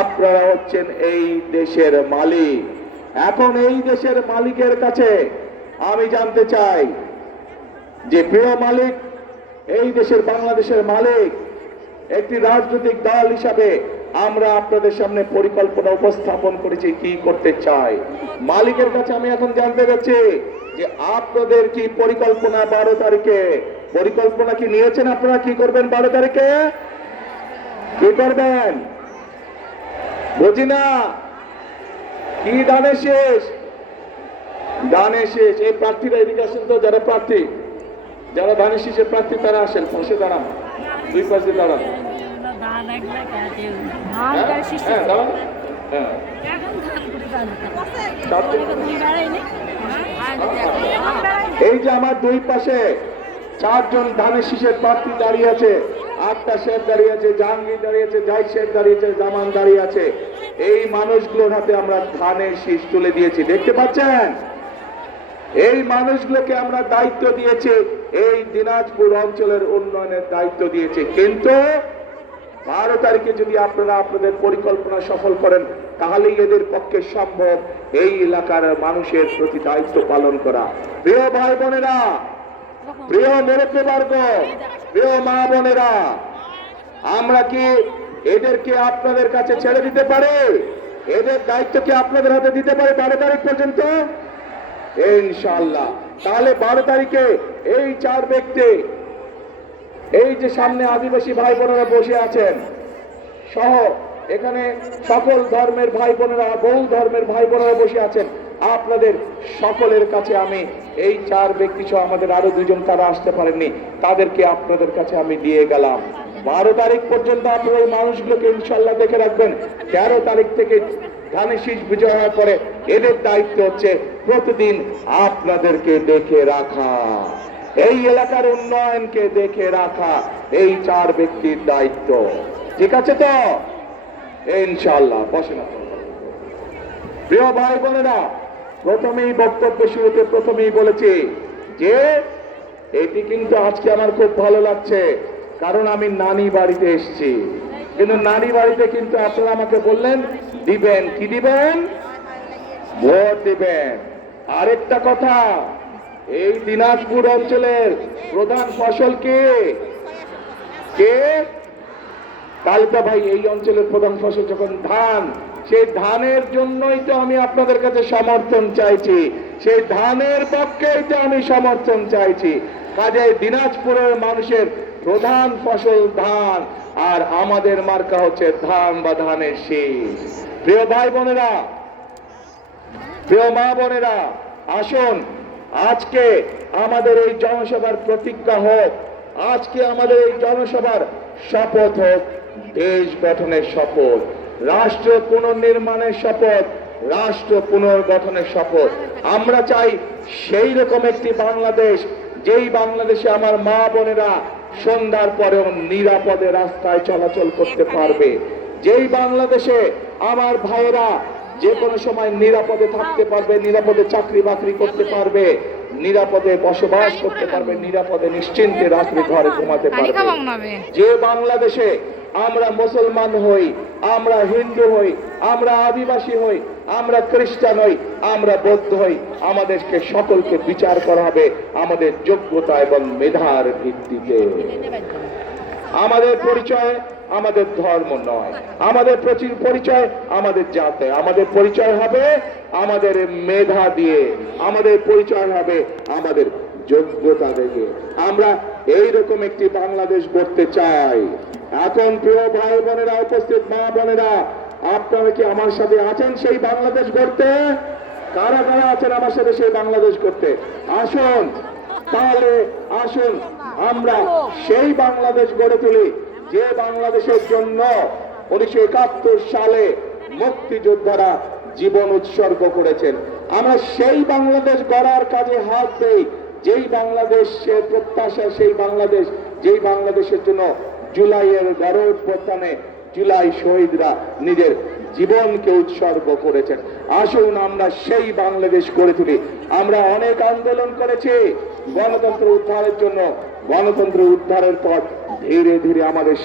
আপনারা হচ্ছেন এই দেশের মালিক। এখন এই দেশের মালিকের কাছে আমি জানতে চাই যে প্রিয় মালিক, এই দেশের বাংলাদেশের মালিক, একটি রাজনৈতিক দল হিসাবে আমরা আপনাদের সামনে পরিকল্পনা উপস্থাপন করেছি কি করতে চাই। মালিকের কাছে আমি এখন জানতে চাচ্ছি যে আপনাদের কি পরিকল্পনা 12 তারিখে পরিকল্পনা কি নিয়েছেন? আপনারা কি করবেন 12 তারিখে? কি করবেন বুঝি না। কি দানে শেষ? দানে শেষ। এই প্রার্থীরা এদিকে আসেন তো, যারা প্রার্থী, যারা ধানের শীষের প্রার্থী তারা আসেন, পাশে দাঁড়ান, দুই পাশে দাঁড়ান। এই যে আমার দুই পাশে 4 জন ধানের শীষের প্রার্থী দাঁড়িয়ে আছে, আক্তার সাহেব দাঁড়িয়ে আছে, জাহাঙ্গীর দাঁড়িয়ে আছে, জাহিদ সাহেব দাঁড়িয়ে আছে, জামান দাঁড়িয়ে আছে। এই মানুষগুলোর হাতে আমরা ধানের শীষ তুলে দিয়েছি, দেখতে পাচ্ছেন? এই মানুষগুলোকে আমরা দায়িত্ব দিয়েছি, এই দিনাজপুর অঞ্চলের উন্নয়নের দায়িত্ব দিয়েছি। কিন্তু 12 তারিখে যদি আপনারা আপনাদের পরিকল্পনা সফল করেন, তাহলেই এদের পক্ষে সম্ভব এই এলাকার মানুষের প্রতি দায়িত্ব পালন করা। প্রিয় ভাই বোনেরা, প্রিয় মুরব্বীবর্গ, প্রিয় মা বোনেরা, আমরা কি এদেরকে আপনাদের কাছে ছেড়ে দিতে পারি? এদের দায়িত্ব কি আপনাদের হাতে দিতে পারে 12 তারিখ পর্যন্ত? ইনশাআল্লাহ। তাহলে 12 তারিখে এই 4 ব্যক্তি, এই যে সামনে আদিবাসী ভাই বোনেরা বসে আছেন সহ এখানে সকল ধর্মের ভাই বোনেরা, বহু ধর্মের ভাই বোনেরা বসে আছেন, আপনাদের সকলের কাছে আমি এই 4 ব্যক্তি সহ আমাদের আরো 2 জন তারা আসতে পারেননি, তাদেরকে আপনাদের কাছে আমি দিয়ে গেলাম। 12 তারিখ পর্যন্ত আপনারা এই মানুষগুলোকে ইনশাআল্লাহ দেখে রাখবেন। 13 তারিখ থেকে ধানের শীষ বিজয় হওয়ার পরে এদের দায়িত্ব হচ্ছে প্রতিদিন আপনাদেরকে দেখে রাখা, এই এলাকার উন্নয়নকে দেখে রাখা, এই 4 ব্যক্তির দায়িত্ব। ঠিক আছে তো? ইনশাআল্লাহ। বসেন। প্রিয় ভাই বোনেরা, প্রথমেই বক্তব্য শুরুতে প্রথমেই বলেছি যে এটি কিন্তু আজকে আমার খুব ভালো লাগছে, কারণ আমি নানি বাড়িতে এসেছি। কিন্তু নানি বাড়িতে কিন্তু আপনারা আমাকে বললেন দিবেন, কি দিবেন? ভোট দিবেন। আরেকটা কথা, এই দিনাজপুর অঞ্চলের প্রধান ফসল কে? কালকা ভাই, এই অঞ্চলের প্রধান ফসল যখন ধান, সেই ধানের জন্যই তো আমি আপনাদের কাছে সমর্থন চাইছি, সেই ধানের পক্ষেই তো আমি সমর্থন চাইছি। কাজেই দিনাজপুরের মানুষের প্রধান ফসল ধান, আর আমাদের মার্কা হচ্ছে ধান বা ধানের শীষ। প্রিয় ভাই বোনেরা, প্রিয় মা বোনেরা, আসুন আজকে আমাদের এই জনসভার প্রতিজ্ঞা হোক, আজকে আমাদের এই জনসভার শপথ হোক দেশ গঠনের শপথ, রাষ্ট্র পুনর্নির্মাণের শপথ, রাষ্ট্র পুনর্গঠনের শপথ। আমরা চাই সেই রকম একটি বাংলাদেশ, যেই বাংলাদেশে আমার মা বোনেরা সন্ধ্যার পরেও নিরাপদে রাস্তায় চলাচল করতে পারবে, যেই বাংলাদেশে আমার ভাইয়েরা যে কোনো সময় নিরাপদে থাকতে পারবে, নিরাপদে চাকরি বাকরি করতে পারবে, নিরাপদে বসবাস করতে পারবে, নিরাপদে নিশ্চিন্তে রাত্রে ঘরে ঘুমাতে পারবে। যে বাংলাদেশে আমরা মুসলমান হই, আমরা হিন্দু হই, আমরা আদিবাসী হই, আমরা খ্রিস্টান হই, আমরা বৌদ্ধ হই, আমাদেরকে সকলকে বিচার করা হবে আমাদের যোগ্যতা এবং মেধার ভিত্তিতে। আমাদের পরিচয় আমাদের ধর্ম নয়, আমাদের পরিচয় আমাদের জাতে, আমাদের পরিচয় হবে আমাদের মেধা দিয়ে, আমাদের পরিচয় হবে আমাদের যোগ্যতা দেখে। আমরা এইরকম একটি বাংলাদেশ গড়তে চাই। এখন প্রিয় ভাই বোনেরা, উপস্থিত মা বোনেরা, আপনারা কি আমার সাথে আছেন সেই বাংলাদেশ গড়তে? কারা কারা আছেন আমার সাথে সেই বাংলাদেশ গড়তে? আসুন তাহলে, আসুন আমরা সেই বাংলাদেশ গড়ে তুলি যে বাংলাদেশের জন্য 1971 সালে মুক্তিযোদ্ধারা জীবন উৎসর্গ করেছেন। আমরা সেই বাংলাদেশ গড়ার কাজে হাত দেই, যেই বাংলাদেশের প্রত্যাশা, সেই বাংলাদেশ, যেই বাংলাদেশের জন্য জুলাইয়ের গণঅভ্যুত্থানে জুলাই শহীদরা নিজের জীবনকে উৎসর্গ করেছেন। আসুন আমরা সেই বাংলাদেশ গড়ে তুলি। আমরা অনেক আন্দোলন করেছি গণতন্ত্র উদ্ধারের জন্য, গণতন্ত্র উদ্ধারের পর ধীরে ধীরে আমাদের